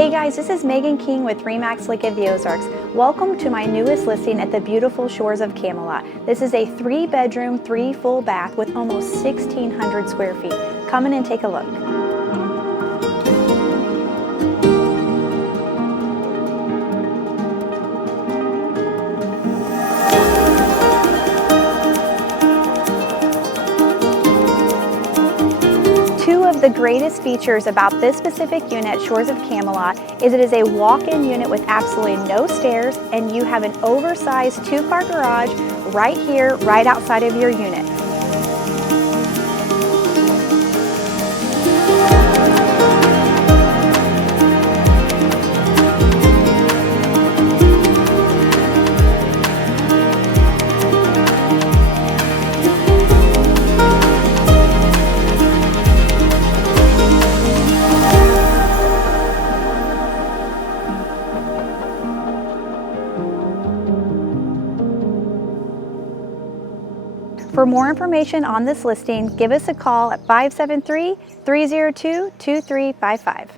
Hey guys, this is Megan King with Remax Lake of the Ozarks. Welcome to my newest listing at the beautiful Shores of Camelot. This is a 3-bedroom, 3 full bath with almost 1,600 square feet. Come in and take a look. Two of the greatest features about this specific unit at Shores of Camelot is it is a walk-in unit with absolutely no stairs, and you have an oversized 2-car garage right here, right outside of your unit. For more information on this listing, give us a call at 573-302-2355.